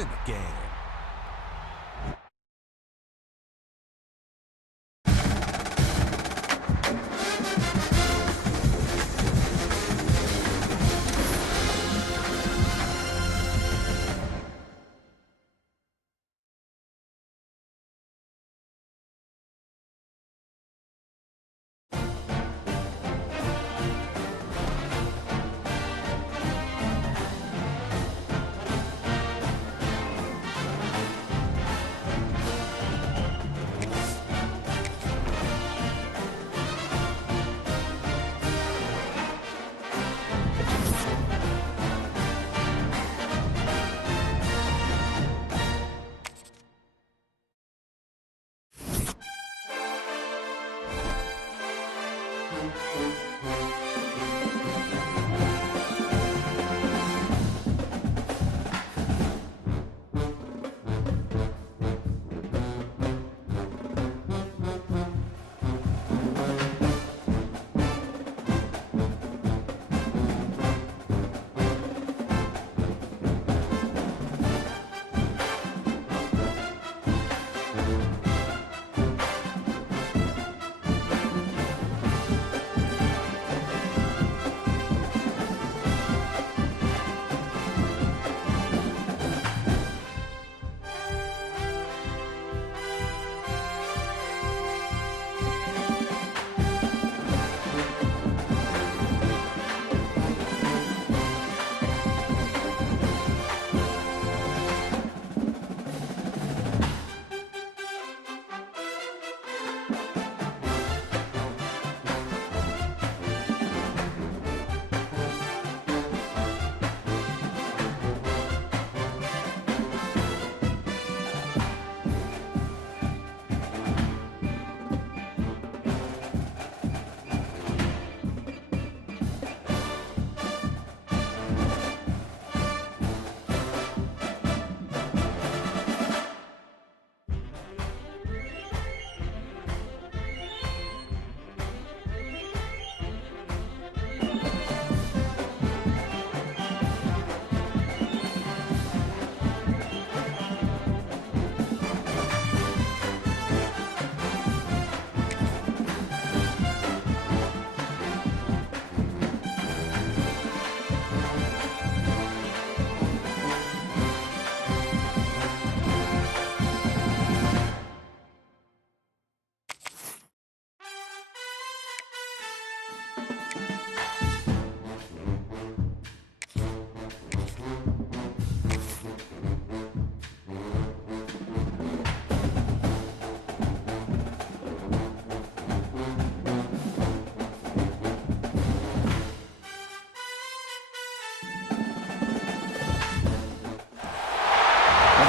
in the game.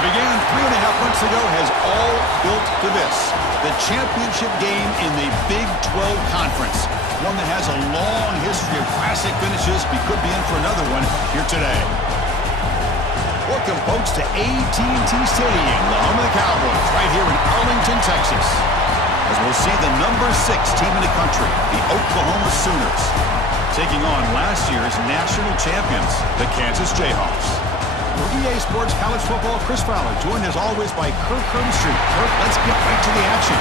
Began 3.5 months ago has all built to this. The championship game in the Big 12 Conference. One that has a long history of classic finishes. We could be in for another one here today. Welcome, folks, to AT&T Stadium, the home of the Cowboys, right here in Arlington, Texas. As we'll see the number 6 team in the country, the Oklahoma Sooners, taking on last year's national champions, the Kansas Jayhawks. For EA Sports College Football, Chris Fowler, joined as always by Kirk Herbstreit. Kirk, let's get right to the action.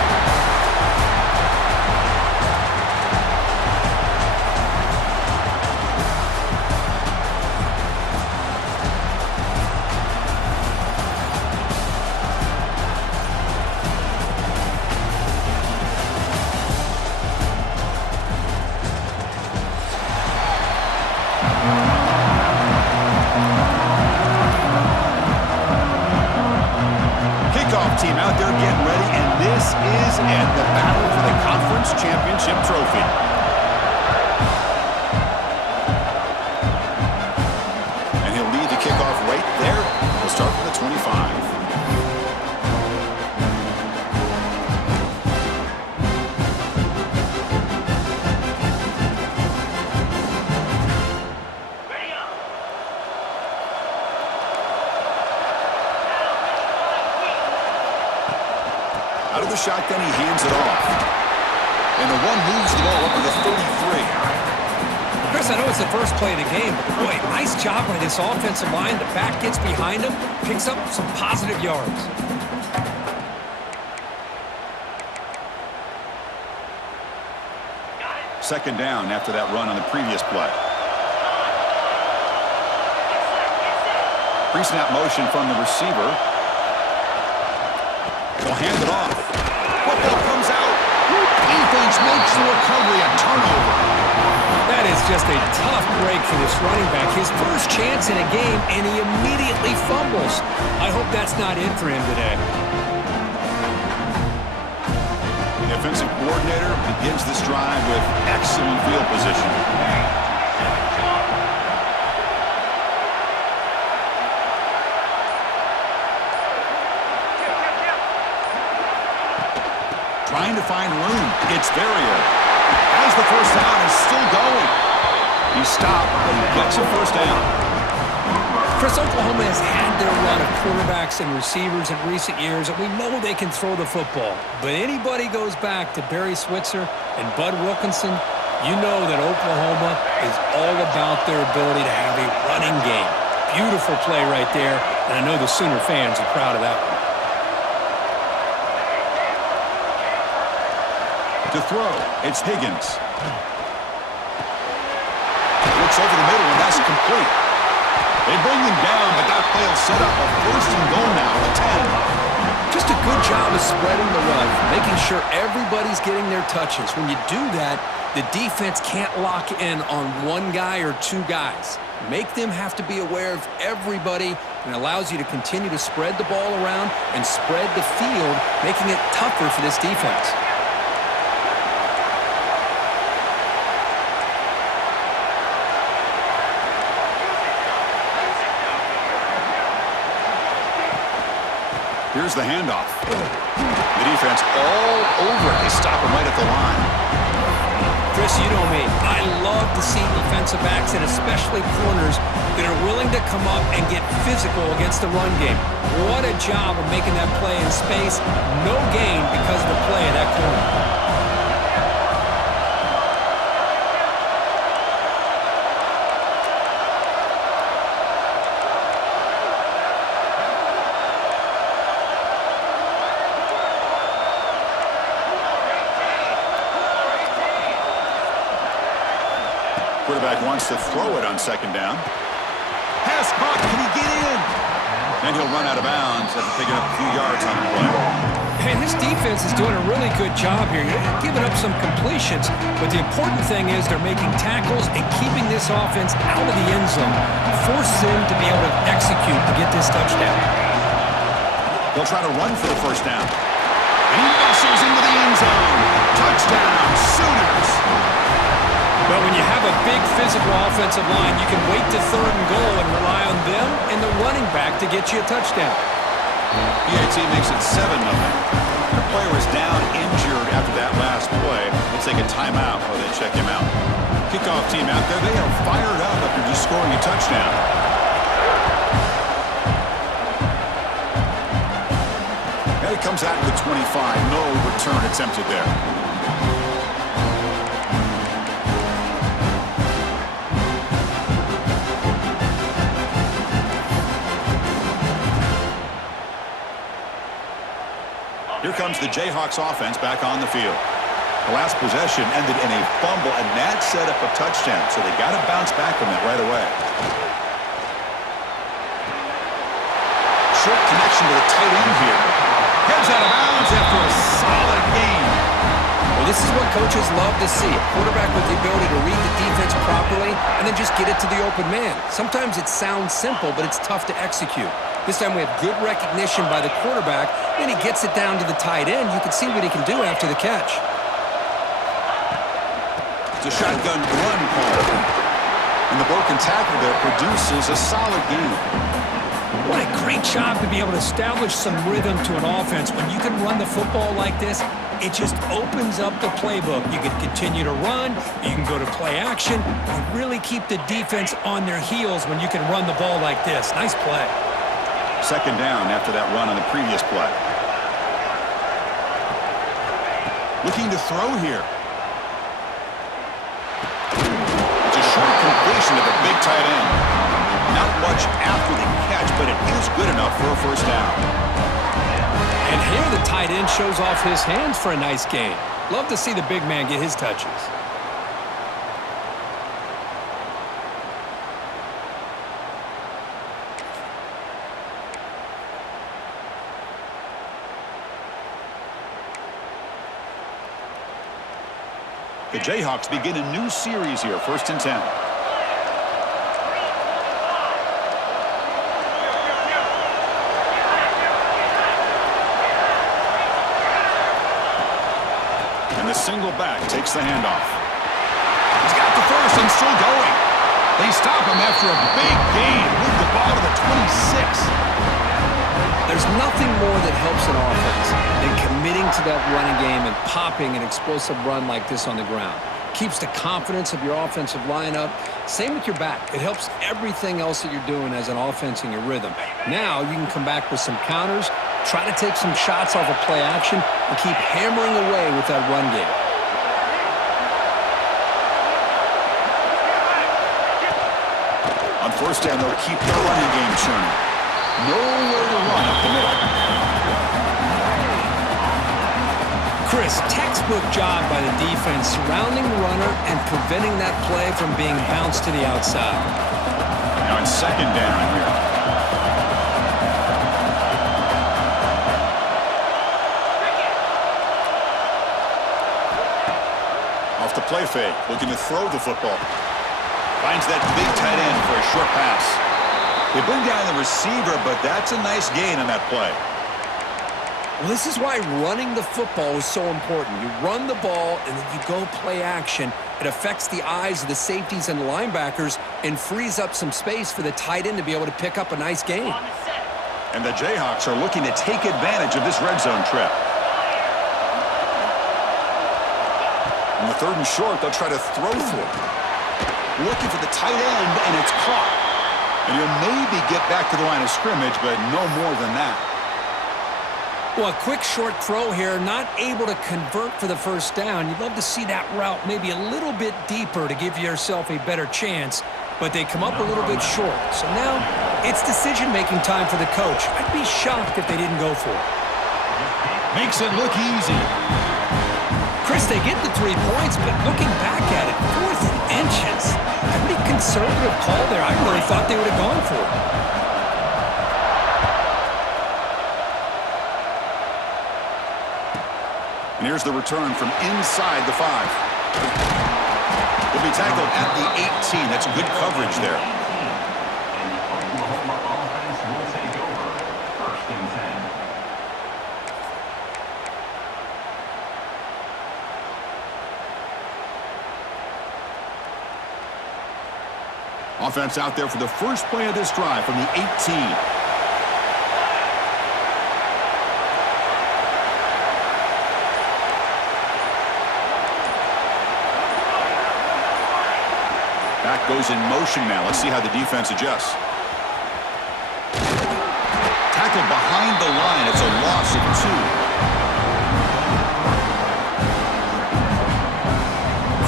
Team out there getting ready, and this is it, the battle for the conference championship trophy. And he'll lead the kickoff right there. We'll start from the 25. Out of the shotgun, he hands it off. And the one moves the ball up to the 33. Aggressive I know it's the first play of the game, but boy, nice job by this offensive line. The back gets behind him, picks up some positive yards. Second down after that run on the previous play. Pre-snap motion from the receiver. They'll hand it off. Football comes out. Defense makes the recovery a turnover. That is just a tough break for this running back. His first chance in a game, and he immediately fumbles. I hope that's not it for him today. The offensive coordinator begins this drive with excellent field position. Trying to find room. It's Verrier. As the first down is still going. He stopped, but he gets a first down. Chris, Oklahoma has had their run of quarterbacks and receivers in recent years, and we know they can throw the football. But anybody goes back to Barry Switzer and Bud Wilkinson, you know that Oklahoma is all about their ability to have a running game. Beautiful play right there, and I know the Sooner fans are proud of that one. To throw, it's Higgins. Looks over the middle, and that's complete. They bring him down, but that play will set up a first and goal now at 10. Just a good job of spreading the wealth, making sure everybody's getting their touches. When you do that, the defense can't lock in on one guy or two guys. Make them have to be aware of everybody, and allows you to continue to spread the ball around and spread the field, making it tougher for this defense. Here's the handoff. The defense all over. They stop him right at the line. Chris, you know me. I love to see defensive backs, and especially corners, that are willing to come up and get physical against the run game. What a job of making that play in space. No gain because of the play of that corner. Quarterback wants to throw it on second down. Pass caught. Can he get in? And he'll run out of bounds after picking up a few yards on the play. And his defense is doing a really good job here. You're giving up some completions, but the important thing is they're making tackles and keeping this offense out of the end zone. Forces them to be able to execute to get this touchdown. They'll try to run for the first down. And he muscles into the end zone. Touchdown, Sooners. But when you have a big physical offensive line, you can wait to third and goal and rely on them and the running back to get you a touchdown. PAT makes it 7-0. The player is down injured after that last play. Let's take a timeout while they check him out. Kickoff team out there, they are fired up after just scoring a touchdown. And it comes out to the 25. No return attempted there. Here comes the Jayhawks offense back on the field. The last possession ended in a fumble, and that set up a touchdown, so they got to bounce back from that right away. Short connection to the tight end here. Heads out of bounds after a solid game. Well, this is what coaches love to see. A quarterback with the ability to read the defense properly and then just get it to the open man. Sometimes it sounds simple, but it's tough to execute. This time we have good recognition by the quarterback, and he gets it down to the tight end. You can see what he can do after the catch. It's a shotgun run call. And the broken tackle there produces a solid game. What a great job to be able to establish some rhythm to an offense. When you can run the football like this, it just opens up the playbook. You can continue to run. You can go to play action. You really keep the defense on their heels when you can run the ball like this. Nice play. Second down after that run on the previous play. Looking to throw here. It's a short tight end. Not much after the catch, but it is good enough for a first down. And here the tight end shows off his hands for a nice gain. Love to see the big man get his touches. The Jayhawks begin a new series here, 1st and 10. And the single back takes the handoff. He's got the first and still going. They stop him after a big gain. Move the ball to the 26. There's nothing more that helps an offense than committing to that running game and popping an explosive run like this on the ground. Keeps the confidence of your offensive lineup. Same with your back. It helps everything else that you're doing as an offense in your rhythm. Now you can come back with some counters, try to take some shots off of play action, and keep hammering away with that run game. On first down, they'll keep their running game churning. Nowhere to run up the middle. Chris, textbook job by the defense surrounding the runner and preventing that play from being bounced to the outside. Now on 2nd down here. Off the play fake, looking to throw the football. Finds that big tight end for a short pass. They bring down the receiver, but that's a nice gain on that play. Well, this is why running the football is so important. You run the ball, and then you go play action. It affects the eyes of the safeties and the linebackers and frees up some space for the tight end to be able to pick up a nice gain. And the Jayhawks are looking to take advantage of this red zone trip. On the 3rd and short, they'll try to throw for it. Looking for the tight end, and it's caught. And he'll maybe get back to the line of scrimmage, but no more than that. Well, a quick short throw here, not able to convert for the first down. You'd love to see that route maybe a little bit deeper to give yourself a better chance, but they come up a little bit short. So now it's decision-making time for the coach. I'd be shocked if they didn't go for it. Makes it look easy. Chris, they get the 3 points, but looking back at it, 4th and inches. A pretty conservative call there. I really thought they would have gone for it. And here's the return from inside the 5. Will be tackled at the 18. That's good coverage there. Offense out there for the first play of this drive from the 18. Back goes in motion now. Let's see how the defense adjusts. Tackled behind the line. It's a loss of 2.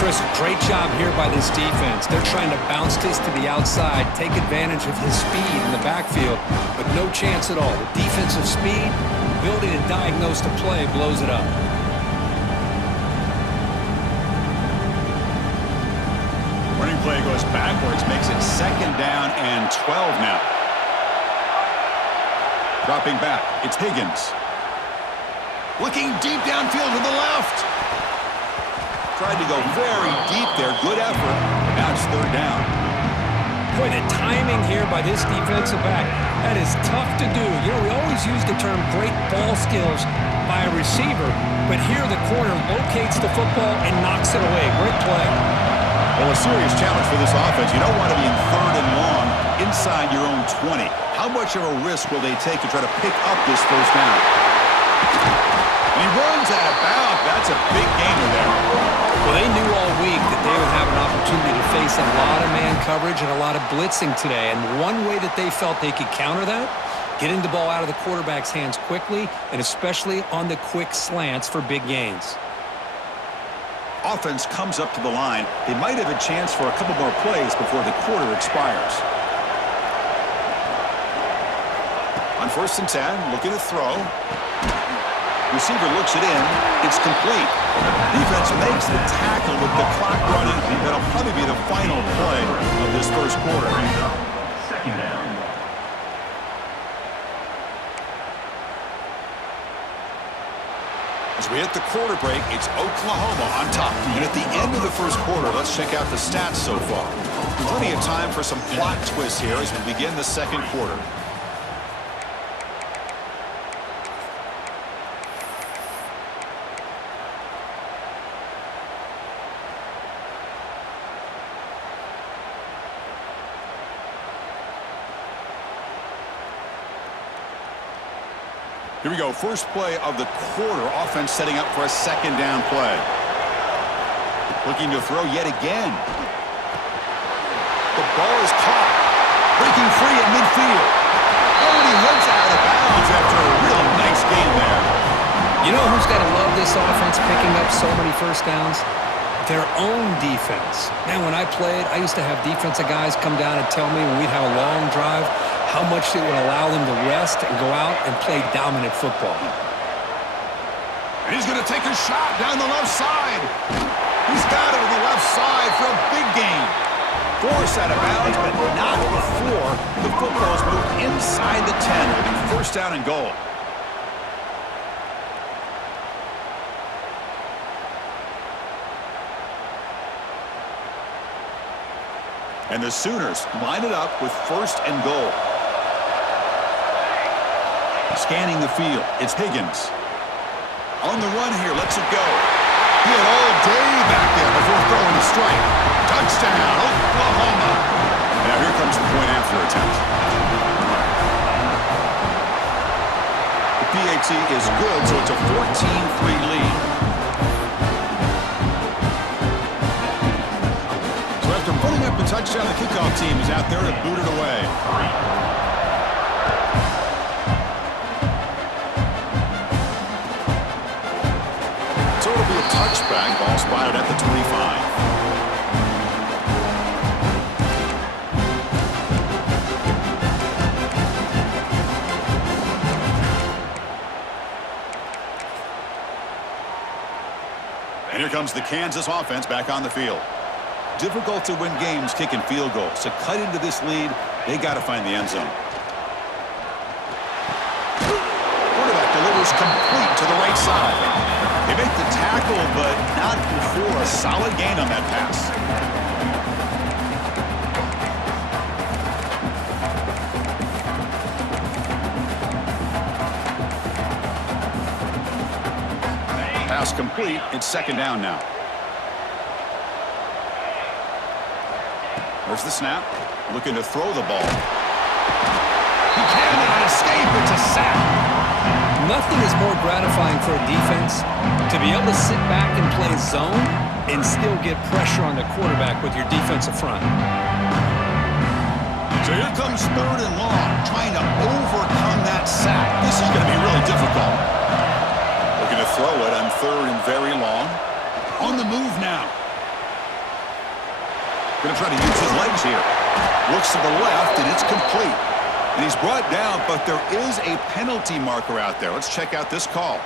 Chris, great job here by this defense. They're trying to bounce this to the outside, take advantage of his speed in the backfield, but no chance at all. The defensive speed, ability to diagnose the play, blows it up. Running play goes backwards, makes it 2nd down and 12 now. Dropping back, it's Higgins. Looking deep downfield to the left. Tried to go very deep there. Good effort. Now it's 3rd down. Boy, the timing here by this defensive back, that is tough to do. You know, we always use the term great ball skills by a receiver, but here the corner locates the football and knocks it away. Great play. Well, a serious challenge for this offense. You don't want to be in 3rd and long inside your own 20. How much of a risk will they take to try to pick up this first down? And he runs out of bounds. That's a big gainer there. Well, they knew all week that they would have an opportunity to face a lot of man coverage and a lot of blitzing today. And one way that they felt they could counter that, getting the ball out of the quarterback's hands quickly, and especially on the quick slants for big gains. Offense comes up to the line. They might have a chance for a couple more plays before the quarter expires. On 1st and 10, looking to throw. Receiver looks it in. It's complete. Defense makes the tackle with the clock running. That'll probably be the final play of this first quarter. Second down. As we hit the quarter break, it's Oklahoma on top. And at the end of the first quarter, let's check out the stats so far. Plenty of time for some plot twists here as we begin the second quarter. Here we go, first play of the quarter. Offense setting up for a second down play. Looking to throw yet again. The ball is caught. Breaking free at midfield. Oh, and he heads out of bounds after a real nice game there. You know who's got to love this offense picking up so many first downs? Their own defense. Man, when I played, I used to have defensive guys come down and tell me when we'd have a long drive how much it would allow them to rest and go out and play dominant football. And he's going to take a shot down the left side. He's got it on the left side for a big gain. Forced out of bounds, but not before the football's moved inside the 10. It'll be first down and goal. And the Sooners line it up with first and goal. Scanning the field, it's Higgins. On the run here, lets it go. He had all day back there before throwing a strike. Touchdown, Oklahoma. Now here comes the point after attempt. The PAT is good, so it's a 14-3 lead. So after putting up a touchdown, the kickoff team is out there to boot it away. So it'll be a touchback. Ball spotted at the 25. And here comes the Kansas offense back on the field. Difficult to win games kicking field goals. To cut into this lead, they got to find the end zone. Quarterback delivers complete to the right side. They make the tackle, but not before a solid gain on that pass. Pass complete. It's second down now. There's the snap. Looking to throw the ball. He cannot escape. It's a sack. Nothing is more gratifying for a defense to be able to sit back and play zone and still get pressure on the quarterback with your defensive front. So here comes third and long, trying to overcome that sack. This is going to be really difficult. Looking to throw it on third and very long. On the move now. Going to try to use his legs here. Looks to the left, and it's complete. And he's brought down, but there is a penalty marker out there. Let's check out this call.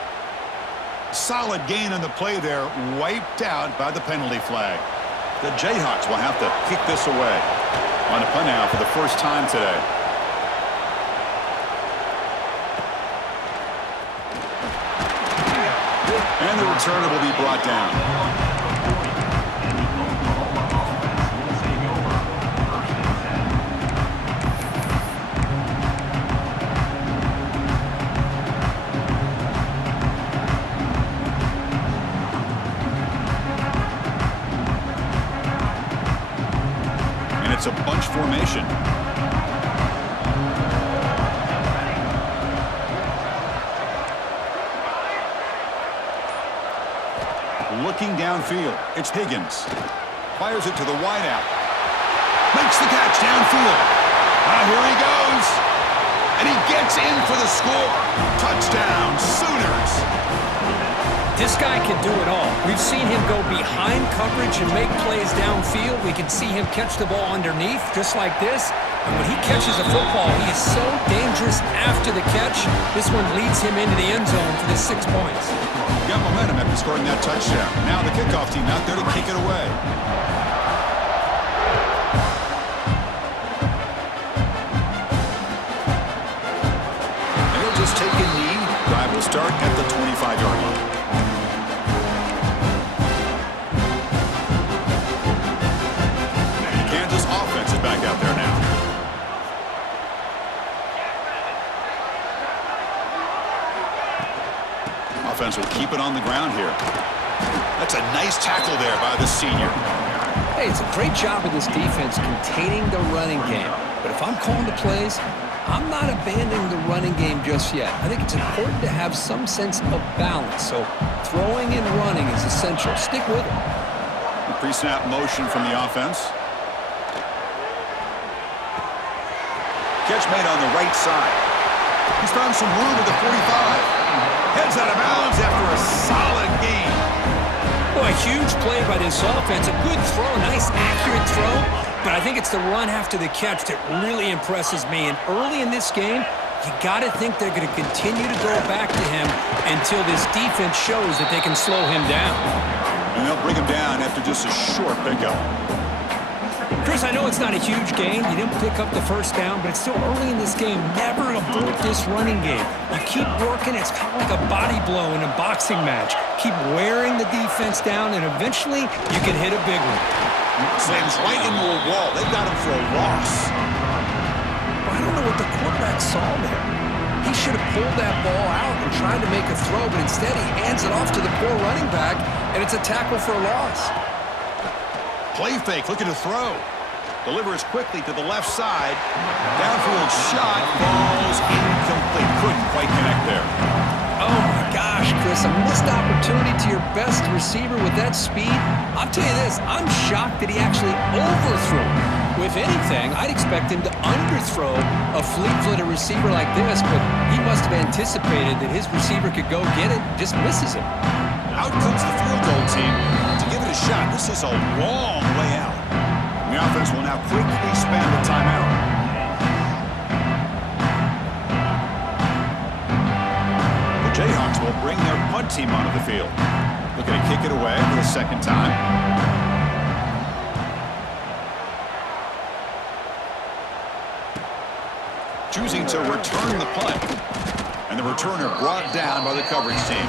Solid gain on the play there, wiped out by the penalty flag. The Jayhawks will have to kick this away. On a punt now for the first time today. And the returner will be brought down. It's a bunch formation. Looking downfield, it's Higgins. Fires it to the wideout. Makes the catch downfield. Here he goes. And he gets in for the score. Touchdown, Sooners. This guy can do it all. We've seen him go behind coverage and make plays downfield. We can see him catch the ball underneath, just like this. And when he catches a football, he is so dangerous after the catch. This one leads him into the end zone for the 6 points. Got momentum after scoring that touchdown. Now the kickoff team out there to kick it away. And he'll just take a knee. Drive will start at the 25-yard line. Kansas offense is back out there now. Offense will keep it on the ground here. That's a nice tackle there by the senior. Hey, it's a great job of this defense containing the running game. But if I'm calling the plays, I'm not abandoning the running game just yet. I think it's important to have some sense of balance. So throwing and running is essential. Stick with it. The pre-snap motion from the offense. Catch made on the right side. He's found some room at the 45. Heads out of bounds after a solid gain. Well, a huge play by this offense. A good throw, nice accurate throw. But I think it's the run after the catch that really impresses me. And early in this game, you got to think they're going to continue to go back to him until this defense shows that they can slow him down. And they'll bring him down after just a short pickup. Chris, I know it's not a huge gain. You didn't pick up the first down, but it's still early in this game. Never abort this running game. You keep working. It's kind of like a body blow in a boxing match. Keep wearing the defense down, and eventually you can hit a big one. Slams right into a wall. They got him for a loss. Well, I don't know what the quarterback saw there. He should have pulled that ball out and tried to make a throw, but instead he hands it off to the poor running back, and it's a tackle for a loss. Play fake, looking to throw. Delivers quickly to the left side. Downfield shot falls incomplete. Couldn't quite connect there. Oh my gosh, Chris, a missed opportunity to your best receiver with that speed. I'll tell you this, I'm shocked that he actually overthrew him. If anything, I'd expect him to underthrow a fleet-footed receiver like this, but he must have anticipated that his receiver could go get it, just misses him. Out comes the field goal team to give it a shot. This is a long way out. The offense will now quickly spend a timeout. The Jayhawks will bring their punt team onto the field. Looking to kick it away for the second time. Choosing to return the punt. And the returner brought down by the coverage team.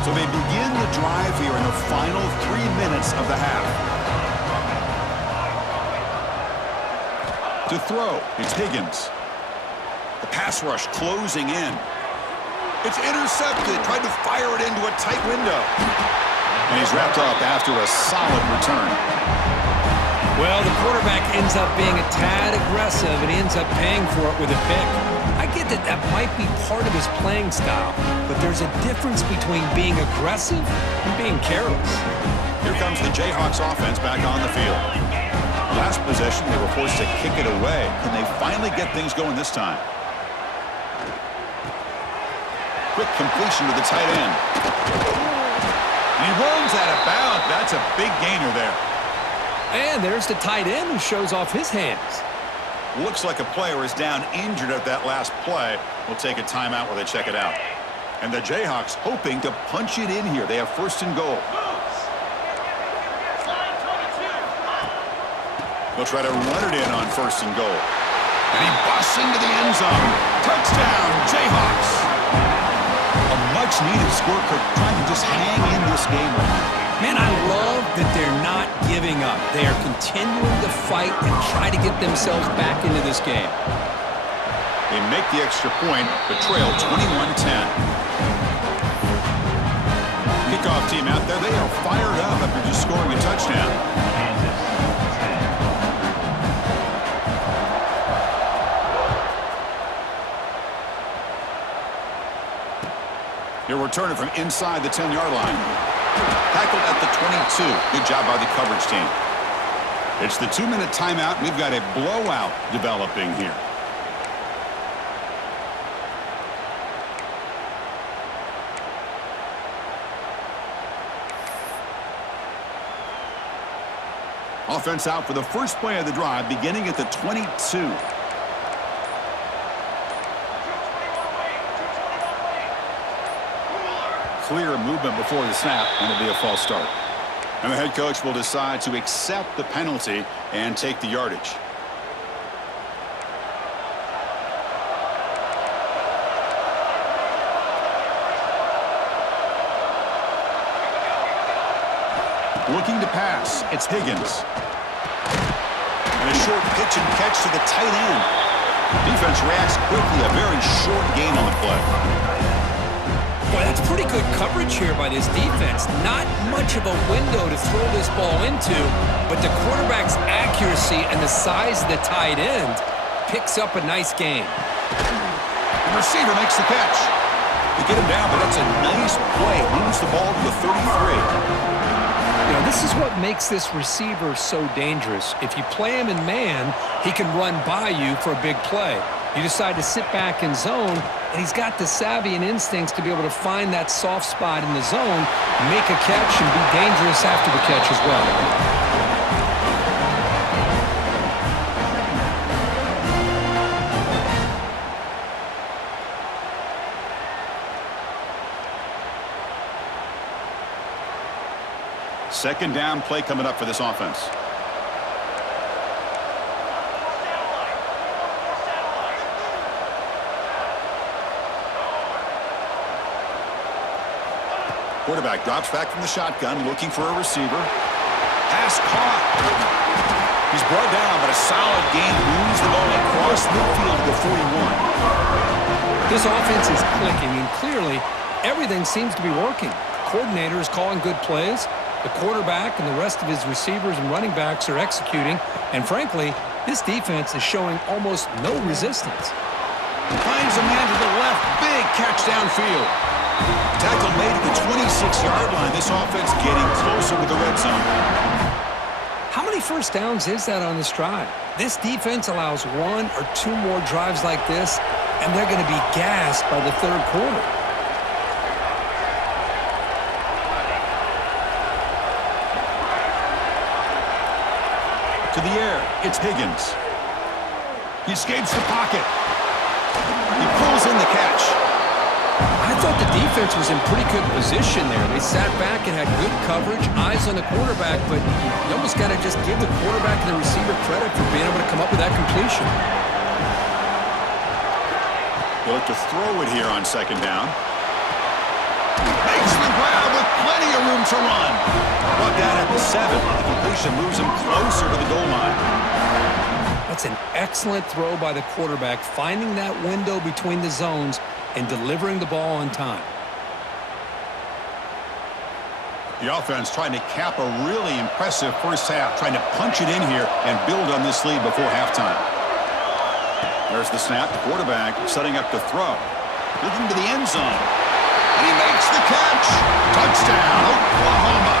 So they begin the drive here in the final 3 minutes of the half. To throw, it's Higgins. The pass rush closing in. It's intercepted. Tried to fire it into a tight window. And he's wrapped up after a solid return. Well, the quarterback ends up being a tad aggressive and ends up paying for it with a pick. I get that that might be part of his playing style, but there's a difference between being aggressive and being careless. Here comes the Jayhawks offense back on the field. Last possession, they were forced to kick it away. Can they finally get things going this time? Quick completion to the tight end. And he runs out of bounds. That's a big gainer there. And there's the tight end who shows off his hands. Looks like a player is down injured at that last play. We'll take a timeout while they check it out. And the Jayhawks hoping to punch it in here. They have first and goal. They'll try to run it in on first and goal. And he busts into the end zone. Touchdown, Jayhawks. A much-needed score for trying to just hang in this game right now. Man, I love that they're not giving up. They are continuing to fight and try to get themselves back into this game. They make the extra point, but trail 21-10. Kickoff team out there, they are fired up after just scoring a touchdown. He'll return it from inside the 10-yard line. Tackled at the 22. Good job by the coverage team. It's the 2-minute timeout. We've got a blowout developing here. Offense out for the first play of the drive, beginning at the 22. Clear movement before the snap, and it'll be a false start. And the head coach will decide to accept the penalty and take the yardage. Looking to pass, it's Higgins. And a short pitch and catch to the tight end. Defense reacts quickly, a very short gain on the play. Boy, that's pretty good coverage here by this defense. Not much of a window to throw this ball into, but the quarterback's accuracy and the size of the tight end picks up a nice gain. The receiver makes the catch. They get him down, but that's a nice play. Moves the ball to the 33. You know, this is what makes this receiver so dangerous. If you play him in man, he can run by you for a big play. You decide to sit back in zone, and he's got the savvy and instincts to be able to find that soft spot in the zone, make a catch, and be dangerous after the catch as well. Second down play coming up for this offense. Quarterback drops back from the shotgun, looking for a receiver. Pass caught. He's brought down, but a solid gain moves the ball across midfield to the 41. This offense is clicking, and clearly everything seems to be working. The coordinator is calling good plays. The quarterback and the rest of his receivers and running backs are executing. And frankly, this defense is showing almost no resistance. Finds a man to the left. Big catch downfield. Tackle made at the 26-yard line. This offense getting closer to the red zone. How many first downs is that on this drive? This defense allows 1 or 2 more drives like this, and they're going to be gassed by the third quarter. To the air, it's Higgins. He escapes the pocket. He pulls in the catch. I thought the defense was in pretty good position there. They sat back and had good coverage, eyes on the quarterback, but you almost got to just give the quarterback and the receiver credit for being able to come up with that completion. They look to throw it here on second down. Makes the grab with plenty of room to run. Brought down at the 7. The completion moves him closer to the goal line. That's an excellent throw by the quarterback, finding that window between the zones and delivering the ball on time. The offense trying to cap a really impressive first half, trying to punch it in here and build on this lead before halftime. There's the snap. The quarterback setting up to throw. Looking to the end zone. And he makes the catch. Touchdown, Oklahoma.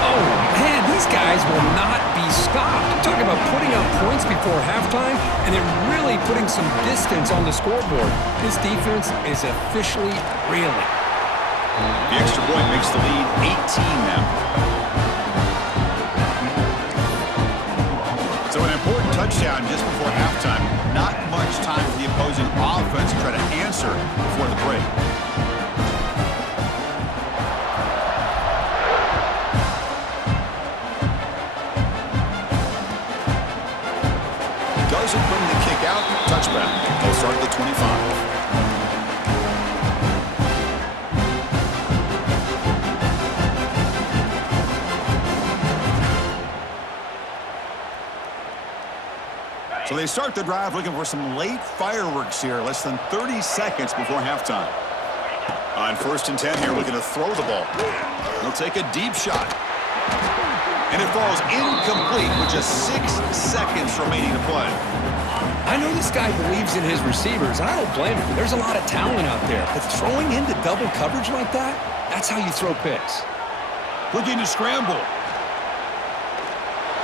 Oh, man, these guys will not be stopped. Talking about putting up points before halftime, and they're really putting some distance on the scoreboard. This defense is officially reeling. The extra point makes the lead 18 now. So an important touchdown just before halftime. Not much time for the opposing offense to try to answer before the break. Doesn't bring the kick out. Touchback. They'll start at the 25. So they start the drive looking for some late fireworks here, less than 30 seconds before halftime. On 1st and 10 here, looking to throw the ball. He'll take a deep shot. And it falls incomplete with just 6 seconds remaining to play. I know this guy believes in his receivers, and I don't blame him. There's a lot of talent out there, but throwing into double coverage like that, that's how you throw picks. Looking to scramble.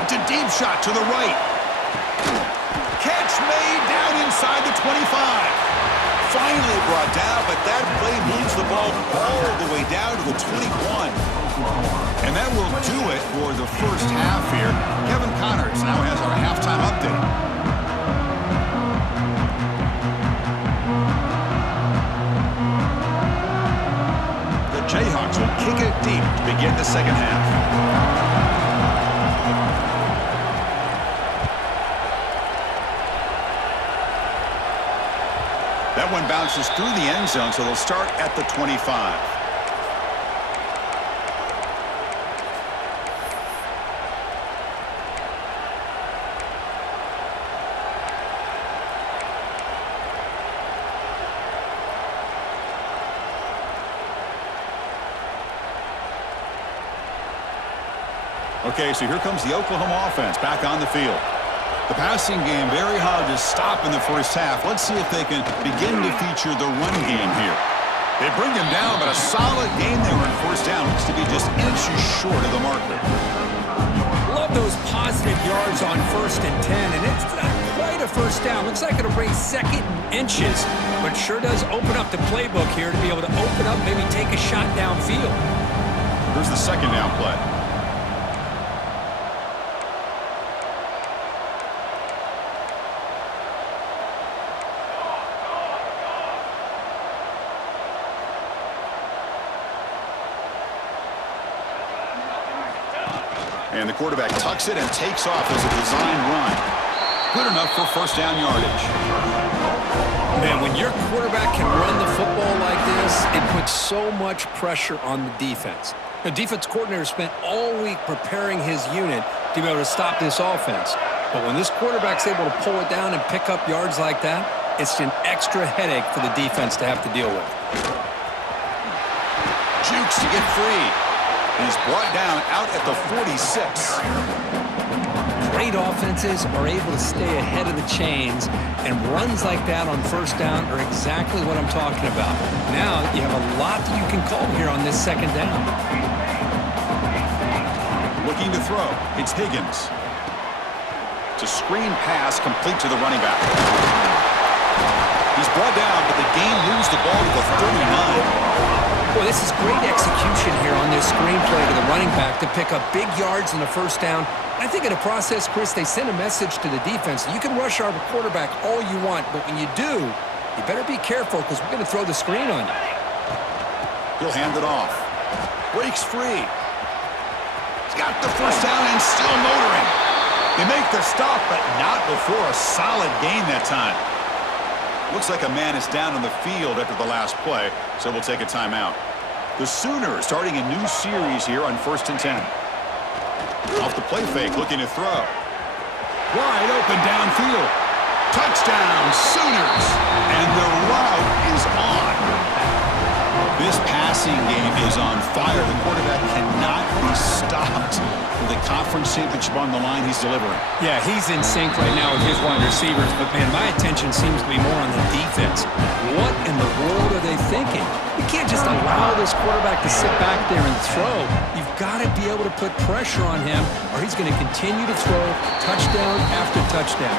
It's a deep shot to the right. Catch made down inside the 25. Finally brought down, but that play moves the ball all the way down to the 21. And that will do it for the first half here. Kevin Connors now has our halftime update. The Jayhawks will kick it deep to begin the second half. That one bounces through the end zone, so they'll start at the 25. Okay, so here comes the Oklahoma offense back on the field. The passing game very hard to stop in the first half. Let's see if they can begin to feature the run game here. They bring him down, but a solid game there in first down. Looks to be just inches short of the marker. Love those positive yards on 1st and 10, and it's not quite a first down. Looks like it'll bring second and inches, but sure does open up the playbook here to be able to open up, maybe take a shot downfield. Here's the second down play. And the quarterback tucks it and takes off as a design run. Good enough for first down yardage. Man, when your quarterback can run the football like this, it puts so much pressure on the defense. The defense coordinator spent all week preparing his unit to be able to stop this offense. But when this quarterback's able to pull it down and pick up yards like that, it's an extra headache for the defense to have to deal with. Jukes to get free. He's brought down out at the 46. Great offenses are able to stay ahead of the chains, and runs like that on first down are exactly what I'm talking about. Now you have a lot that you can call here on this second down. Looking to throw. It's Higgins. It's a screen pass complete to the running back. He's brought down, but the game moves the ball to the 39. Boy, this is great execution here on this screenplay to the running back to pick up big yards in the first down. I think in the process, Chris, they send a message to the defense. You can rush our quarterback all you want, but when you do, you better be careful because we're going to throw the screen on you. He'll hand it off. Breaks free. He's got the first down and still motoring. They make the stop, but not before a solid gain that time. Looks like a man is down on the field after the last play, so we'll take a timeout. The Sooners starting a new series here on 1st and 10. Off the play fake, looking to throw. Wide open downfield. Touchdown, Sooners! And the route is on. This passing game is on fire. The quarterback cannot be stopped. With the conference championship on the line, he's delivering. Yeah, he's in sync right now with his wide receivers, but man, my attention seems to be more on the defense. What in the world are they thinking? You can't just allow this quarterback to sit back there and throw. You've got to be able to put pressure on him, or he's going to continue to throw touchdown after touchdown.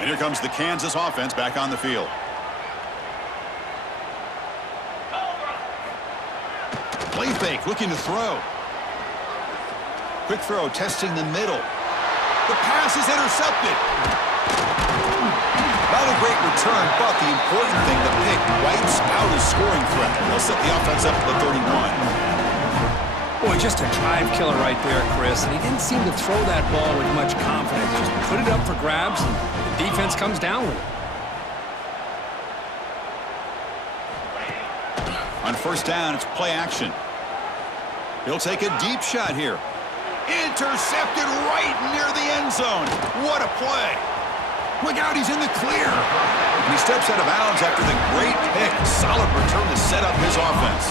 And here comes the Kansas offense back on the field. Play fake, looking to throw. Quick throw, testing the middle. The pass is intercepted. Not a great return, but the important thing, the pick wipes out a scoring threat. They'll set the offense up at the 31. Boy, just a drive killer right there, Chris. And he didn't seem to throw that ball with much confidence. Just put it up for grabs, and the defense comes down with it. On first down, it's play action. He'll take a deep shot here. Intercepted right near the end zone. What a play. Look out, he's in the clear. And he steps out of bounds after the great pick. solid return to set up his offense.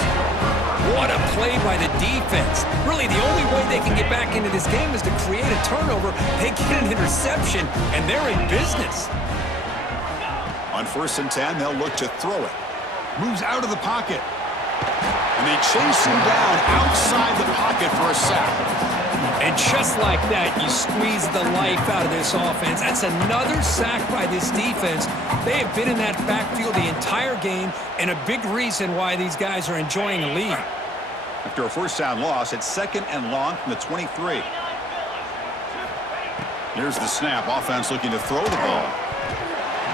What a play by the defense. Really, the only way they can get back into this game is to create a turnover. They get an interception, and they're in business. On 1st and 10, they'll look to throw it. Moves out of the pocket. And they chase him down outside the pocket for a sack. And just like that, you squeeze the life out of this offense. That's another sack by this defense. They have been in that backfield the entire game, and a big reason why these guys are enjoying a lead. After a 1st down loss, it's 2nd and long from the 23. Here's the snap. Offense looking to throw the ball.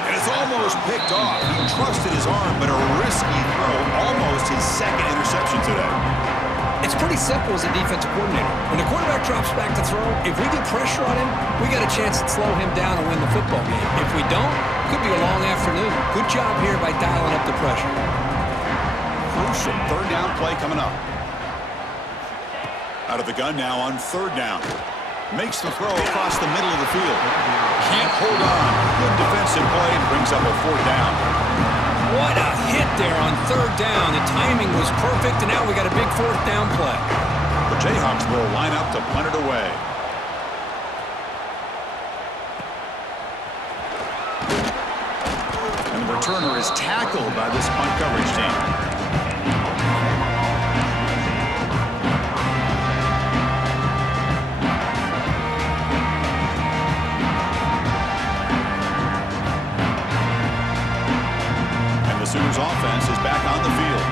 And it's almost picked off. He trusted his arm, but a risky throw. Almost his 2nd interception today. It's pretty simple as a defensive coordinator. When the quarterback drops back to throw, if we get pressure on him, we got a chance to slow him down and win the football game. If we don't, could be a long afternoon. Good job here by dialing up the pressure. Crucial 3rd down play coming up. Out of the gun now on 3rd down. Makes the throw across the middle of the field. Can't hold on. Good defensive play and brings up a 4th down. What a hit there on 3rd down. The timing was perfect, and now we got a big 4th down play. The Jayhawks will line up to punt it away. And the returner is tackled by this punt coverage team. Sooners offense is back on the field.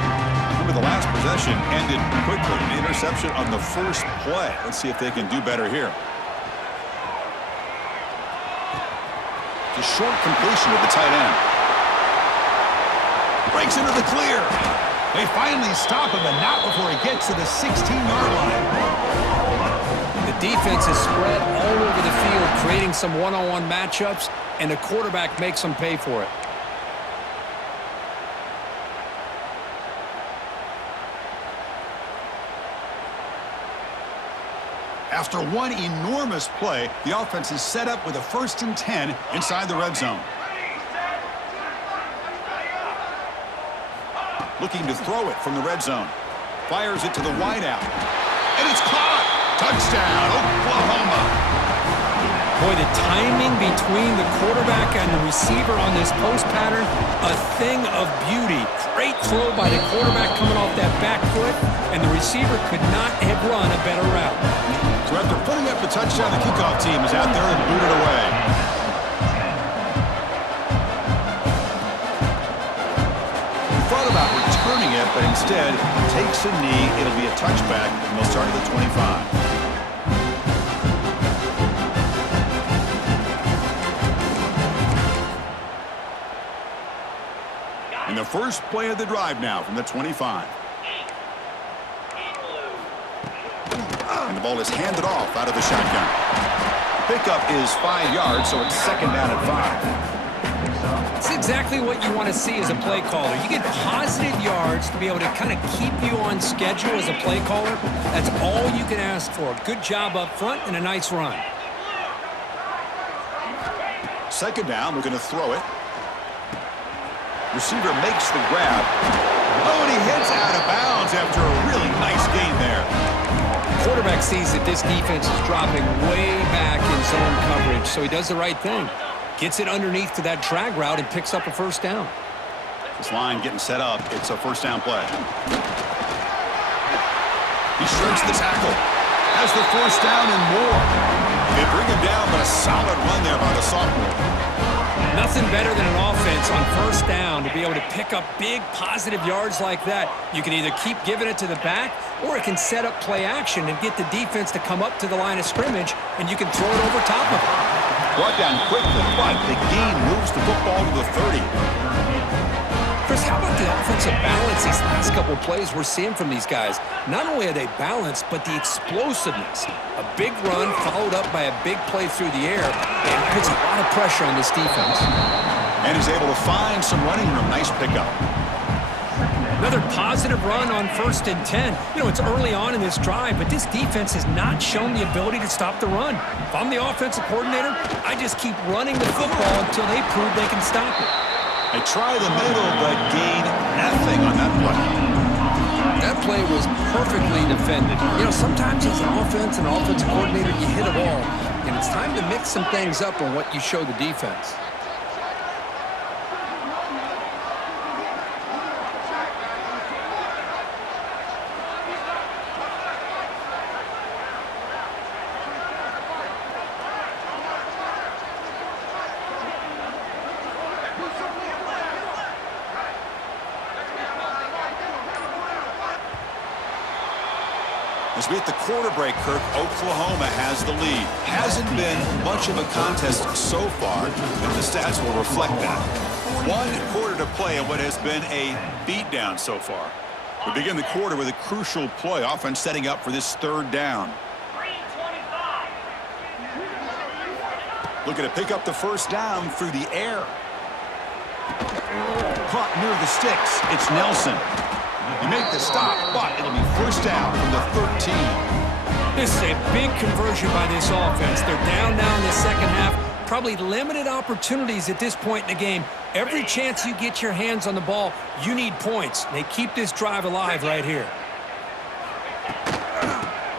Remember, the last possession ended quickly. An interception on the 1st play. Let's see if they can do better here. It's a short completion with the tight end. Breaks into the clear. They finally stop him, but not before he gets to the 16-yard line. The defense is spread all over the field, creating some one-on-one matchups, and the quarterback makes them pay for it. After one enormous play, the offense is set up with a 1st and 10 inside the red zone. Looking to throw it from the red zone. Fires it to the wideout. And it's caught! Touchdown, Oklahoma! Boy, the timing between the quarterback and the receiver on this post pattern, a thing of beauty. Great throw by the quarterback coming off that back foot, and the receiver could not have run a better route. So after putting up the touchdown, the kickoff team is out there and booted away. He thought about returning it, but instead takes a knee. It'll be a touchback, and they'll start at the 25. And the first play of the drive now from the 25. And the ball is handed off out of the shotgun. Pickup is 5 yards, so it's 2nd down and 5. It's exactly what you want to see as a play caller. You get positive yards to be able to kind of keep you on schedule as a play caller. That's all you can ask for. Good job up front and a nice run. 2nd down, we're going to throw it. Receiver makes the grab. Oh, and he heads out of bounds after a really nice gain there. Quarterback sees that this defense is dropping way back in zone coverage, so he does the right thing. Gets it underneath to that drag route and picks up a 1st down. This line getting set up. It's a 1st down play. He shreds the tackle. Has the 1st down and more. They bring him down, but a solid run there by the sophomore. Nothing better than an offense on 1st down to be able to pick up big positive yards like that. You can either keep giving it to the back, or it can set up play action and get the defense to come up to the line of scrimmage, and you can throw it over top of it. Brought down quickly, but the gain moves the football to the 30. Chris, how about the offensive balance these last couple of plays we're seeing from these guys? Not only are they balanced, but the explosiveness. A big run followed up by a big play through the air, and puts a lot of pressure on this defense. And he's able to find some running room. Nice pickup. Another positive run on 1st and 10. You know, it's early on in this drive, but this defense has not shown the ability to stop the run. If I'm the offensive coordinator, I just keep running the football until they prove they can stop it. They try the middle, but gain nothing. play was perfectly defended. You know, sometimes as an offense and offensive coordinator, you hit a wall, and it's time to mix some things up on what you show the defense. As we hit the quarter break, Kirk, Oklahoma has the lead. Hasn't been much of a contest so far, and the stats will reflect that. 1 quarter to play in what has been a beatdown so far. We begin the quarter with a crucial play. Offense setting up for this 3rd down. Looking to pick up the 1st down through the air. Caught near the sticks. It's Nelson. You make the stop, but it'll be 1st down from the 13. This is a big conversion by this offense. They're down now in the second half. Probably limited opportunities at this point in the game. Every chance you get your hands on the ball, you need points. They keep this drive alive right here.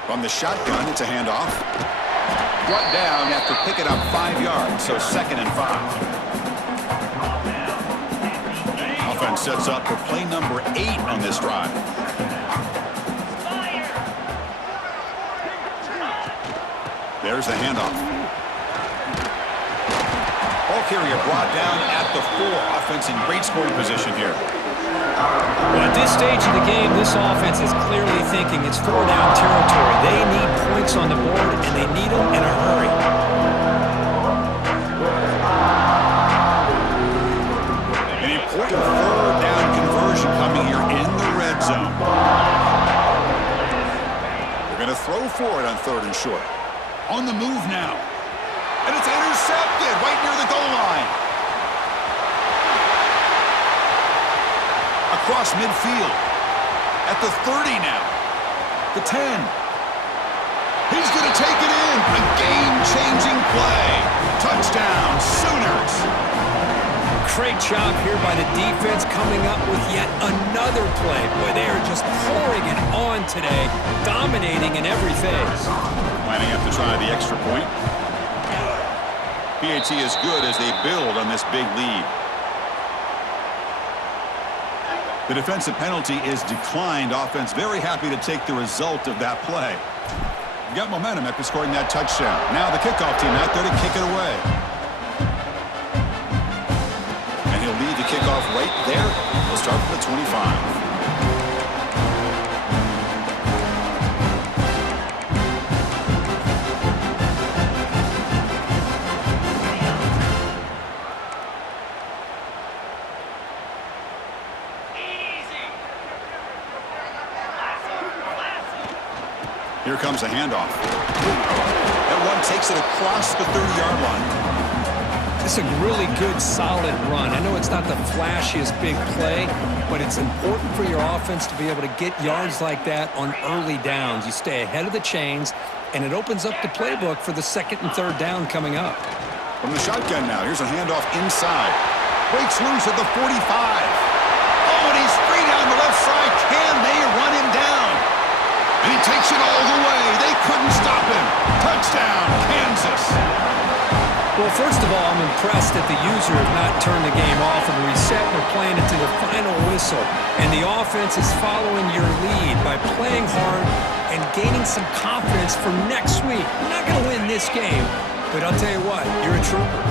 From the shotgun, it's a handoff. Brought down after picking up 5 yards, so 2nd and 5. Offense sets up for play number 8 on this drive. There's the handoff. Ball carrier brought down at the 4. Offense in great scoring position here. Well, at this stage of the game, this offense is clearly thinking it's 4-down territory. They need points on the board, and they need them in a hurry. An important 3rd down conversion coming here in the red zone. They're going to throw for it on 3rd and short. On the move now. And it's intercepted right near the goal line. Across midfield. At the 30 now. The 10. He's going to take it in. A game-changing play. Touchdown, Sooners. Great job here by the defense coming up with yet another play. Boy, they are just pouring it on today, dominating in every phase. Lining up to try the extra point. PAT is good as they build on this big lead. The defensive penalty is declined. Offense very happy to take the result of that play. You've got momentum after scoring that touchdown. Now the kickoff team out there to kick it away. And he'll lead the kickoff right there. He'll start from the 25. Here comes a handoff. That one takes it across the 30-yard line. This is a really good, solid run. I know it's not the flashiest big play, but it's important for your offense to be able to get yards like that on early downs. You stay ahead of the chains, and it opens up the playbook for the 2nd and 3rd down coming up. From the shotgun now, here's a handoff inside. Breaks loose at the 45. Oh, and he's free down the left side. Can they run him down? And he takes it all the way. They couldn't stop him. Touchdown, Kansas. Well, first of all, I'm impressed that the user have not turned the game off and reset. They're playing it to the final whistle. And the offense is following your lead by playing hard and gaining some confidence for next week. We're not going to win this game, but I'll tell you what, you're a trooper.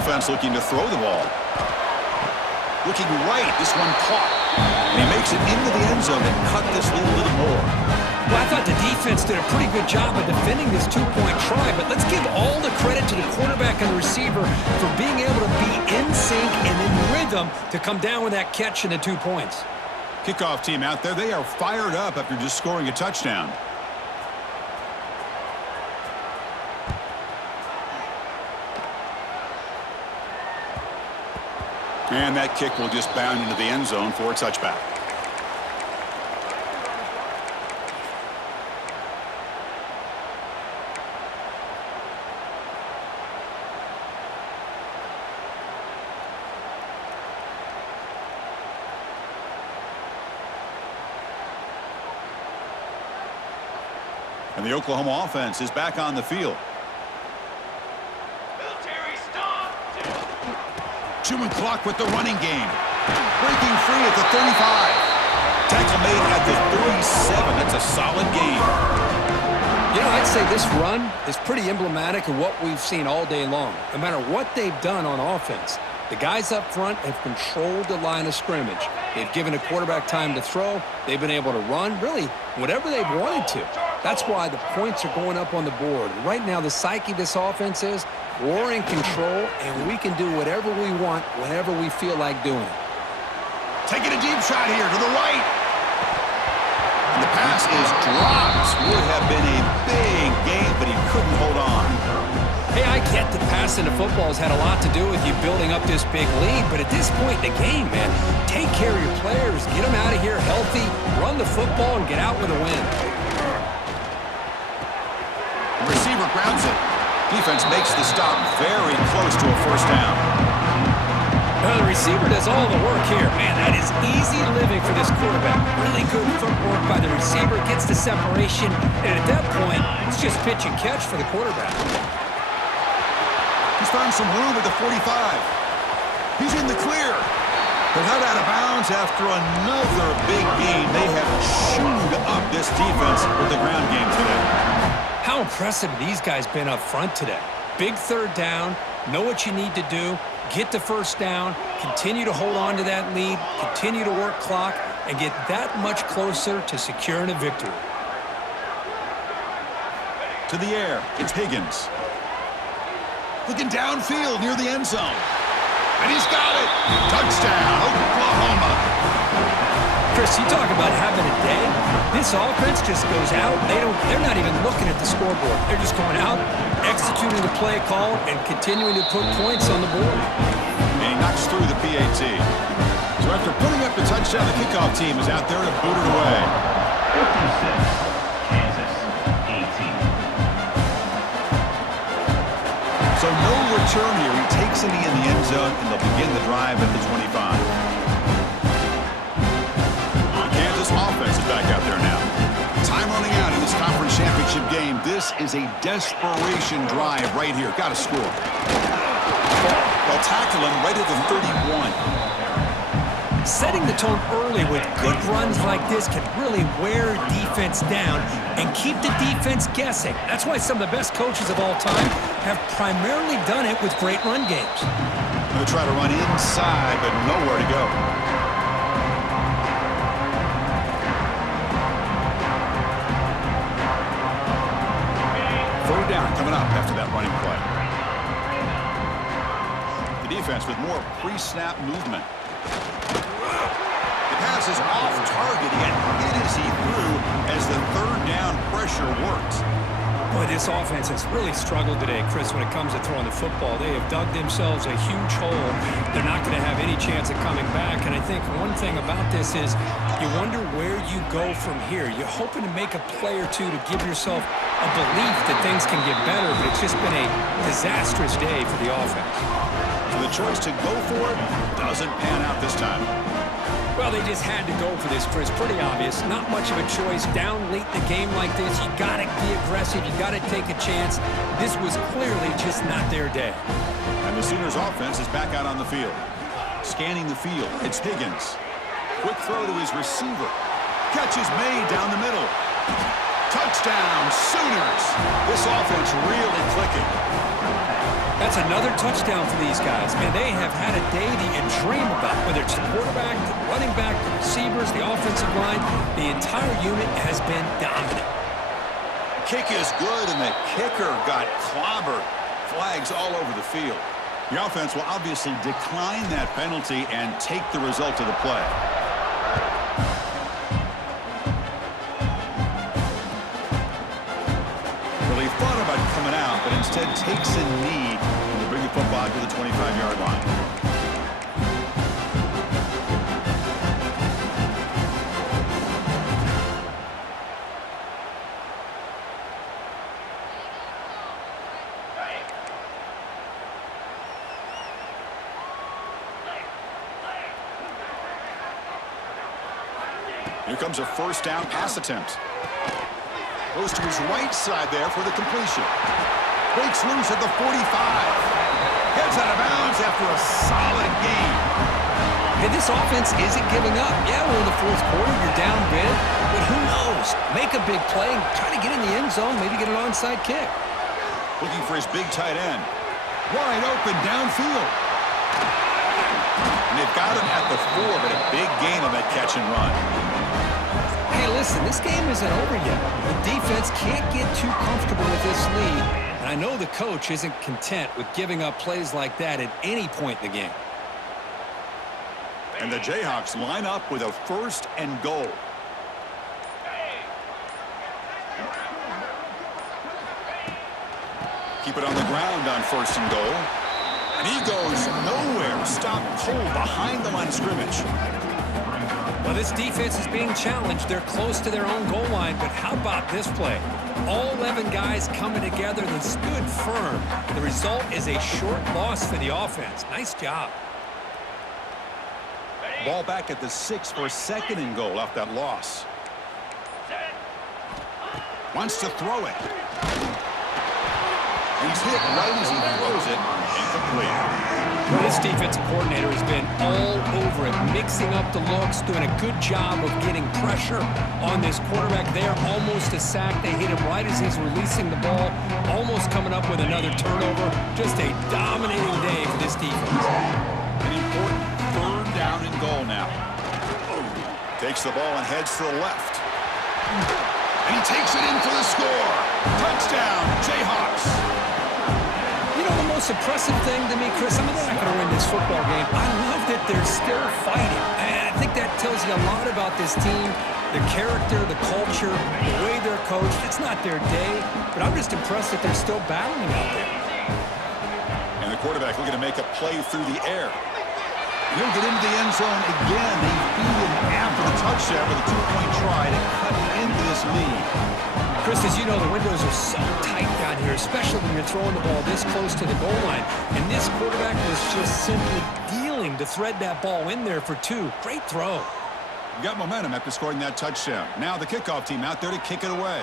Offense looking to throw the ball. Looking right, this one caught. And he makes it into the end zone and cut this lead a little more. Well, I thought the defense did a pretty good job of defending this 2-point try, but let's give all the credit to the quarterback and the receiver for being able to be in sync and in rhythm to come down with that catch and the 2 points. Kickoff team out there, they are fired up after just scoring a touchdown. And that kick will just bound into the end zone for a touchback. And the Oklahoma offense is back on the field. Chewing clock with the running game. Breaking free at the 35. Tackle made at the 37. That's a solid game. You know, I'd say this run is pretty emblematic of what we've seen all day long. No matter what they've done on offense, the guys up front have controlled the line of scrimmage. They've given a quarterback time to throw. They've been able to run, really, whatever they've wanted to. That's why the points are going up on the board. Right now, the psyche of this offense is we're in control, and we can do whatever we want whenever we feel like doing it. Taking a deep shot here to the right. And the pass is dropped. Would have been a big game, but he couldn't hold on. Hey, I get that passing the football has had a lot to do with you building up this big lead, but at this point in the game, man, take care of your players, get them out of here healthy, run the football, and get out with a win. The receiver grounds it. Defense makes the stop very close to a first down. Well, the receiver does all the work here. Man, that is easy living for this quarterback. Really good footwork by the receiver, gets the separation, and at that point, it's just pitch and catch for the quarterback. He's found some room at the 45. He's in the clear. They're not out of bounds after another big game. They have chewed up this defense with the ground game today. How impressive have these guys been up front today? Big third down, know what you need to do, get the first down, continue to hold on to that lead, continue to work clock, and get that much closer to securing a victory. To the air, it's Higgins. Looking downfield near the end zone. And he's got it. Touchdown, Oklahoma. Chris, you talk about having a day. This offense just goes out. They're not even looking at the scoreboard. They're just going out, executing the play call, and continuing to put points on the board. And he knocks through the PAT. So after putting up the touchdown, the kickoff team is out there to boot it away. 56, Kansas, 18. So no return here. He takes it in the end zone, and they'll begin the drive at the 25. The Kansas offense is back out there now. Time running out in this conference championship game. This is a desperation drive right here. Got to score. They'll tackle him right at the 31. Setting the tone early with good runs like this can really wear defense down and keep the defense guessing. That's why some of the best coaches of all time have primarily done it with great run games. They'll try to run inside, but nowhere to go. Third down coming up after that running play. The defense with more pre-snap movement. The pass is off target. He got hit as he threw as the third down pressure worked. Boy, this offense has really struggled today, Chris, when it comes to throwing the football. They have dug themselves a huge hole. They're not going to have any chance of coming back. And I think one thing about this is you wonder where you go from here. You're hoping to make a play or two to give yourself a belief that things can get better, but it's just been a disastrous day for the offense. So the choice to go for it doesn't pan out this time. Well, they just had to go for this, Chris. Pretty obvious. Not much of a choice. Down late in the game like this, you got to be aggressive. You got to take a chance. This was clearly just not their day. And the Sooners offense is back out on the field. Scanning the field, it's Higgins. Quick throw to his receiver. Catch is made down the middle. Touchdown, Sooners. This offense really clicking. That's another touchdown for these guys. Man, they have had a day that you dream about, whether it's the quarterback, the running back, the receivers, the offensive line. The entire unit has been dominant. Kick is good, and the kicker got clobbered. Flags all over the field. The offense will obviously decline that penalty and take the result of the play. Well, he thought about coming out, but instead takes a knee to bring the football to the 25-yard line. Here comes a first down pass attempt. Goes to his right side there for the completion. Breaks loose at the 45. Heads out of bounds after a solid game. Hey, this offense isn't giving up. Yeah, we're in the fourth quarter. You're down big. But who knows? Make a big play and try to get in the end zone, maybe get an onside kick. Looking for his big tight end. Wide open downfield. And they've got him at the 4, but a big gain on that catch and run. Hey, listen, this game isn't over yet. The defense can't get too comfortable with this lead. And I know the coach isn't content with giving up plays like that at any point in the game. And the Jayhawks line up with a 1st and goal. Keep it on the ground on 1st and goal. And he goes nowhere. Stopped cold behind the line of scrimmage. Well, this defense is being challenged. They're close to their own goal line, but how about this play? All 11 guys coming together. They stood firm. The result is a short loss for the offense. Nice job. Ball back at the 6 for a 2nd and goal off that loss. Wants to throw it. He's hit right as he throws it. Incomplete. Well, this defensive coordinator has been all over it, mixing up the looks, doing a good job of getting pressure on this quarterback there. Almost a sack. They hit him right as he's releasing the ball, almost coming up with another turnover. Just a dominating day for this defense. An important 3rd down and goal now. Takes the ball and heads to the left. And he takes it in for the score. Touchdown, Jayhawks. You know, the most impressive thing to me, Chris, I mean, they're not going to win this football game. I love that they're still fighting. And I think that tells you a lot about this team, the character, the culture, the way they're coached. It's not their day, but I'm just impressed that they're still battling out there. And the quarterback looking to make a play through the air. He'll get into the end zone again. They feed him after the touchdown with a 2-point try to cut into this lead. Chris, as you know, the windows are so tight down here, especially when you're throwing the ball this close to the goal line. And this quarterback was just simply dealing to thread that ball in there for 2. Great throw. Got momentum after scoring that touchdown. Now the kickoff team out there to kick it away.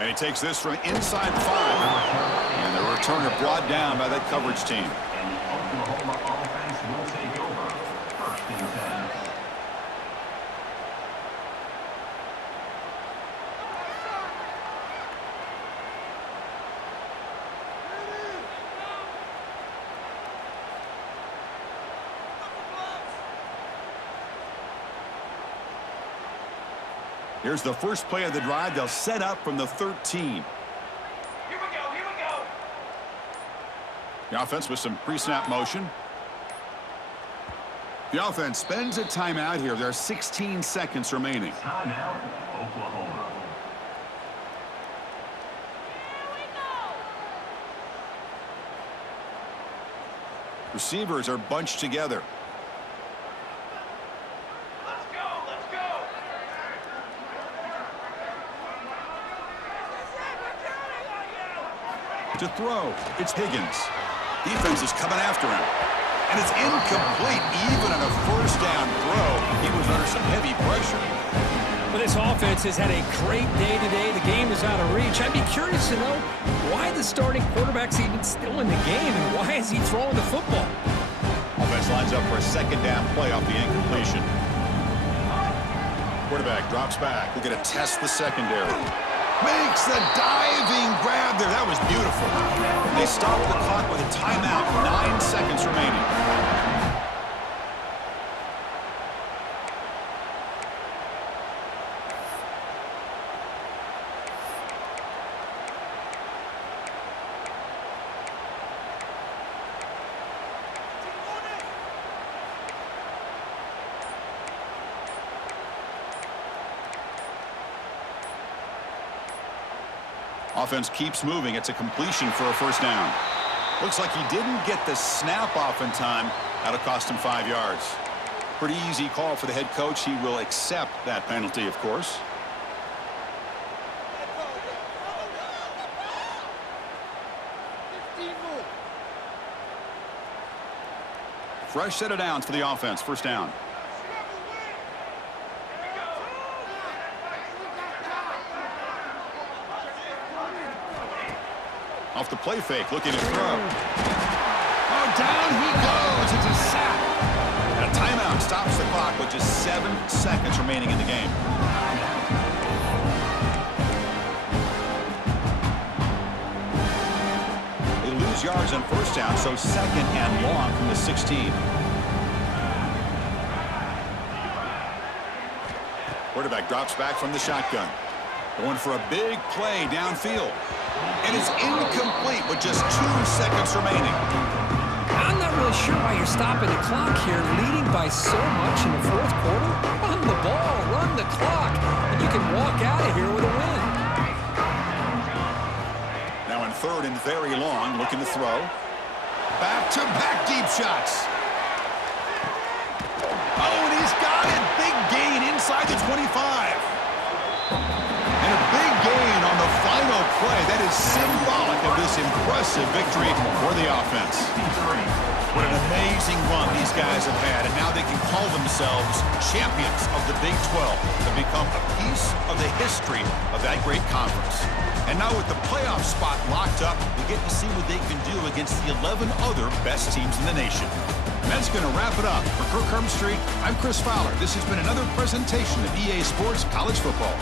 And he takes this from inside 5. And the returner brought down by that coverage team. And the Oklahoma offense will take over 1st and 10. Here's the first play of the drive. They'll set up from the 13. Here we go. The offense with some pre-snap motion. The offense spends a timeout here. There are 16 seconds remaining. Timeout, Oklahoma. Receivers are bunched together. To throw, it's Higgins. Defense is coming after him. And it's incomplete. Even on a 1st down throw, he was under some heavy pressure. Well, this offense has had a great day today. The game is out of reach. I'd be curious to know why the starting quarterback's even still in the game and why is he throwing the football? Offense lines up for a 2nd down play off the incompletion. Quarterback drops back. We're going to test the secondary. Makes the diving grab there. That was beautiful. They stop the clock with a timeout. 9 seconds remaining. Offense keeps moving. It's a completion for a 1st down. Looks like he didn't get the snap off in time. That'll cost him 5 yards. Pretty easy call for the head coach. He will accept that penalty, of course. Fresh set of downs for the offense. 1st down. Off the play fake, looking to throw. Oh, down he goes. It's a sack. And a timeout stops the clock with just 7 seconds remaining in the game. They lose yards on first down, so 2nd and long from the 16. Quarterback drops back from the shotgun. Going for a big play downfield. And it's incomplete with just 2 seconds remaining. I'm not really sure why you're stopping the clock here, leading by so much in the 4th quarter. Run the ball, run the clock, and you can walk out of here with a win. Now in 3rd and very long, looking to throw. Back-to-back deep shots. Oh, and he's got it. Big gain inside the 25. And a big gain on the final play. That is symbolic of this impressive victory for the offense. What an amazing run these guys have had, and now they can call themselves champions of the Big 12. They've become a piece of the history of that great conference. And now with the playoff spot locked up, we get to see what they can do against the 11 other best teams in the nation. And that's going to wrap it up. For Kirk Street, I'm Chris Fowler. This has been another presentation of EA Sports College Football.